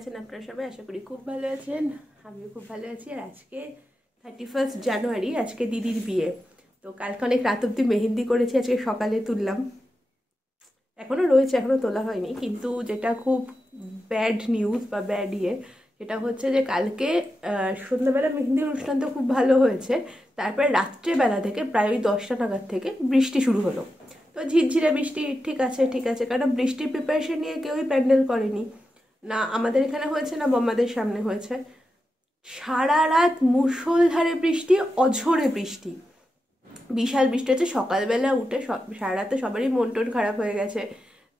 আছেন আপনারা সবাই? আশা করি খুব ভালো আছেন। আমিও খুব ভালো আছি। আর আজকে 31 জানুয়ারি, আজকে দিদির বিয়ে। তো কালকে অনেক রাত অবধি মেহেন্দি করেছি, আজকে সকালে তুললাম। এখনও রয়েছে, এখনও তোলা হয়নি। কিন্তু যেটা খুব ব্যাড নিউজ বা ব্যাড সেটা হচ্ছে যে কালকে সন্ধ্যাবেলা মেহেন্দির অনুষ্ঠান তো খুব ভালো হয়েছে, তারপরে রাত্রেবেলা থেকে প্রায় ওই 10টা নাগাদ থেকে বৃষ্টি শুরু হলো। তো ঝিরঝিরে বৃষ্টি, ঠিক আছে ঠিক আছে, কারণ বৃষ্টির প্রিপারেশন নিয়ে কেউই প্যান্ডেল করেনি, না আমাদের এখানে হয়েছে না বম্মাদের সামনে হয়েছে। সারা রাত মুষলধারে বৃষ্টি, অঝোরে বৃষ্টি, বিশাল বৃষ্টি হচ্ছে। সকালবেলা উঠে সারা রাতে সবারই মন টন খারাপ হয়ে গেছে।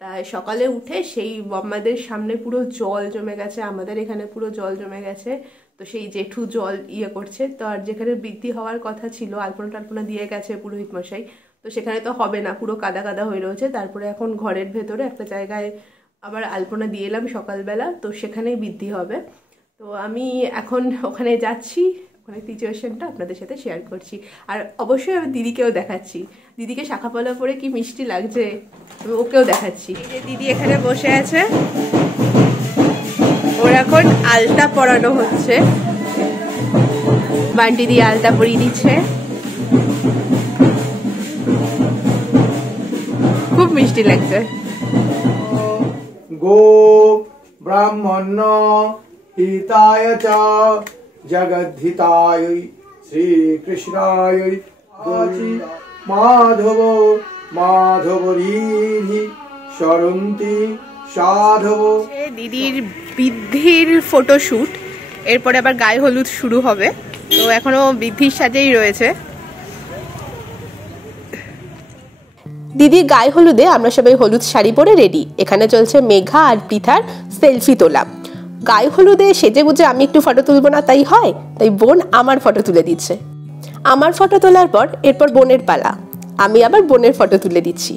তাই সকালে উঠে সেই বম্মাদের সামনে পুরো জল জমে গেছে, আমাদের এখানে পুরো জল জমে গেছে। তো সেই জেঠু জল করছে, তো আর যেখানে বৃদ্ধি হওয়ার কথা ছিল, আলপনা টালপনা দিয়ে গেছে পুরোহিত মশাই, তো সেখানে তো হবে না, পুরো কাদা কাদা হয়ে রয়েছে। তারপরে এখন ঘরের ভেতরে একটা জায়গায় আবার আলপনা দিয়ে এলাম সকালবেলা, তো সেখানেই বৃদ্ধি হবে। তো আমি এখন ওখানে যাচ্ছি, ওখানে সিচুয়েশনটা আপনাদের সাথে শেয়ার করছি। আর অবশ্যই আমি দিদিকেও দেখাচ্ছি, দিদিকে শাখা পলা পরে কি মিষ্টি লাগছে, আমি ওকেও দেখাচ্ছি। এই যে দিদি এখানে বসে আছে, ওর এখন আলতা পরানো হচ্ছে, বান্টি দিয়ে আলতা পরিয়ে দিচ্ছে, খুব মিষ্টি লাগছে। গো ব্রাহ্মণ হিতায় চ জগদ্ধিতায় শ্রীকৃষ্ণায় মাধব মাধবরীহি সরন্তি সাধব। দিদির বৃদ্ধির ফটোশুট, এরপরে আবার গায়ে হলুদ শুরু হবে, তো এখনো বৃদ্ধির সাজেই রয়েছে। দিদির গায়ে হলুদে আমরা সবাই হলুদ শাড়ি পরে রেডি। এখানে চলছে মেঘা আর পৃথার সেলফি তোলা। গায়ে হলুদে সেজে বুঝে আমি একটু ফটো তুলবো না তাই হয়, তাই বোন আমার ফটো তুলে দিচ্ছে। আমার ফটো তোলার পর এরপর বোনের পালা, আমি আবার বোনের ফটো তুলে দিচ্ছি।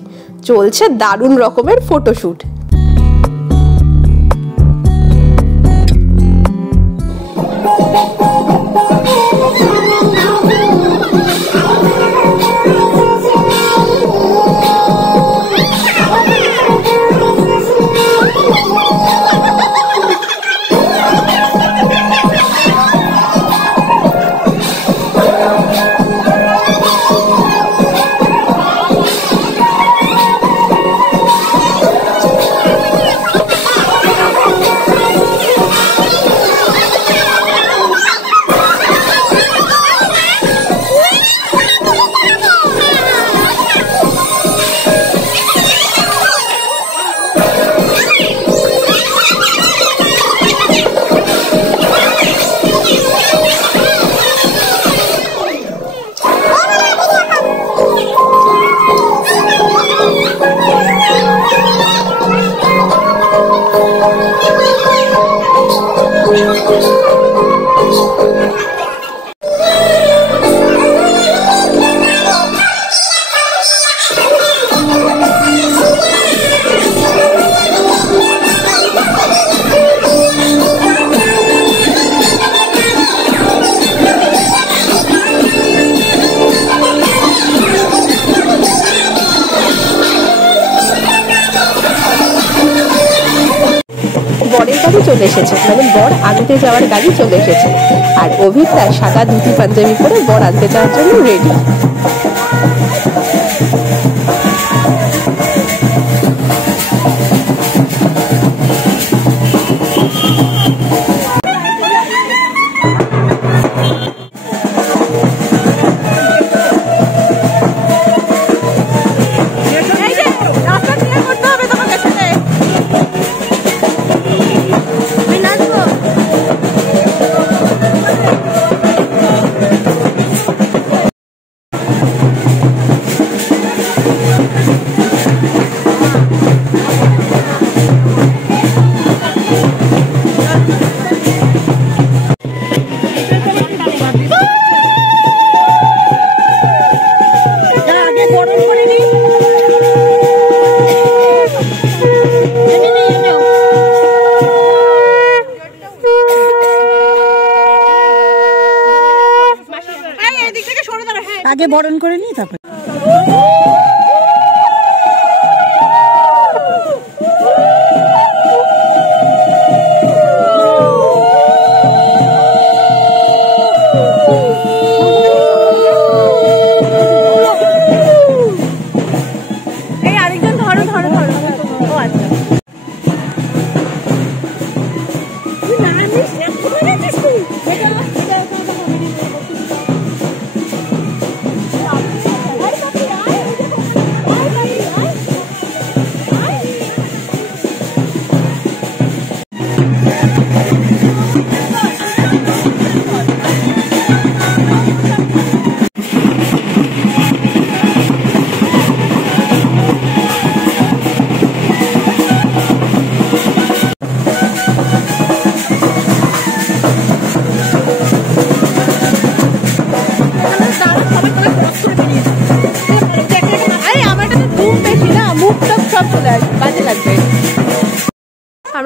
চলছে দারুণ রকমের ফটোশুট। বরের গাড়ি চলে এসেছে, মানে বর আনতে যাওয়ার গাড়ি চলে এসেছে। আর অভিক তার সাদা ধুতি পাঞ্জাবি পরে বর আনতে যাওয়ার জন্য রেডি। আগে বরণ করে নি তারপর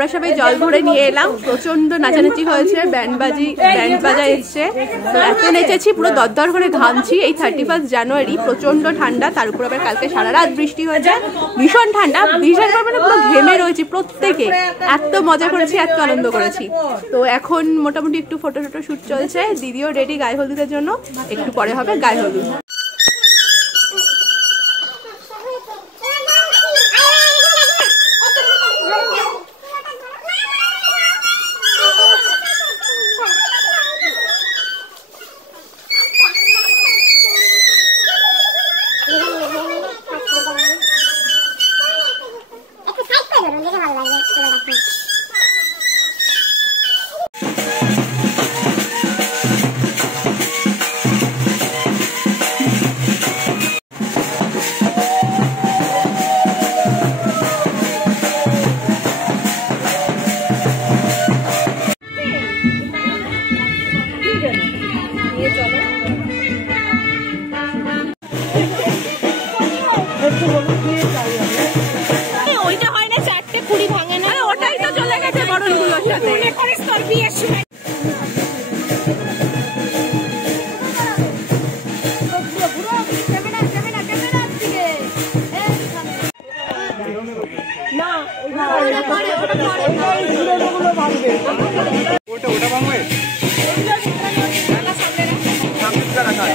আমরা সবাই জল ভরে নিয়ে এলাম, প্রচন্ড নাচানাচি হয়েছে, ব্যান্ড বাজা এসছে, তো এত নেচেছি পুরো দরদর করে ঘামছি। এই 31 জানুয়ারি প্রচন্ড ঠান্ডা, তার উপর আবার কালকে সারা রাত বৃষ্টি হয়েছে, ভীষণ ঠান্ডা, ভীষণ পরিমাণে পুরো ঘেমে রয়েছি প্রত্যেকে, এত মজা করেছি, এত আনন্দ করেছি। তো এখন মোটামুটি একটু ফটো শুট চলছে, দিদিও রেডি গায়ে হলুদের জন্য, একটু পরে হবে গায়ে হলুদ। ওইটা হয় না, 4টে কুড়ি ভাঙে না, ওটাই তো চলে গেছে বরণগুলোর সাথে। ওটা ভাঙবে রাখা